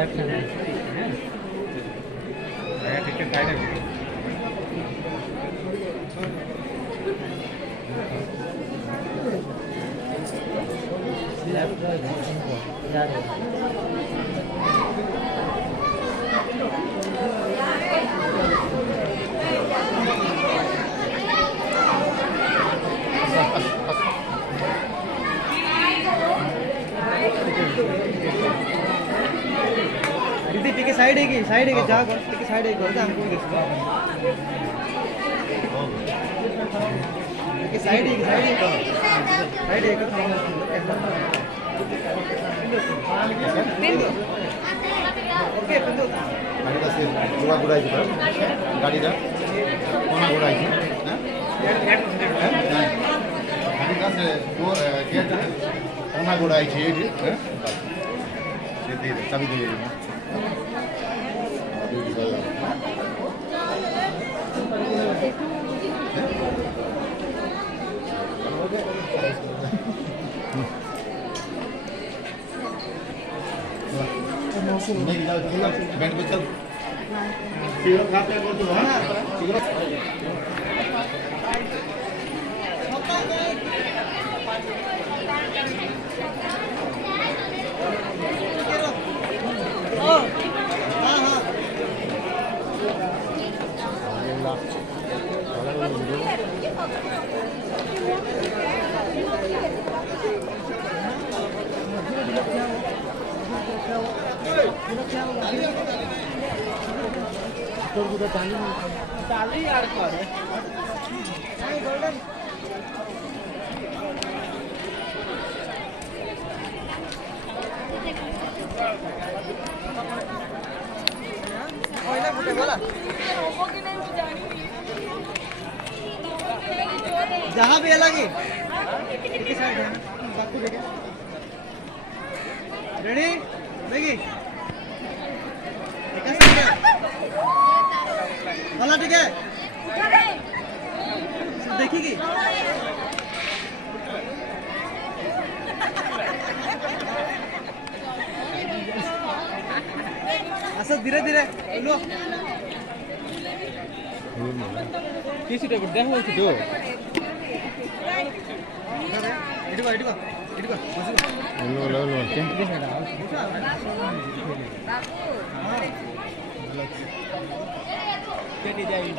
left hand ticket side है लेफ्ट जा रहे दीदी टिके साइड है कि जा कर टिके साइड है कर हमको देखो टिके साइड है ओके पंदो गाड़ी से पूरा घुराई थी गाड़ी का कोना घुराई थी गाड़ी का से दो गेट कोना घुराई थी ये दे चाबी दे नहीं जाओ बैंक पे चल शीघ्र खाते हैं बोल ना शीघ्र चाली यार कर गोल्डन कोई ना कुछ बोला जहाँ भी अलग ही एक साइड है बाकी देखे रेडी देखी एक साइड है वाला ठीक है देखिए असं धीरे धीरे लो किसी टाइप देखो तो इडवा लो लो लो क्या डिजाइन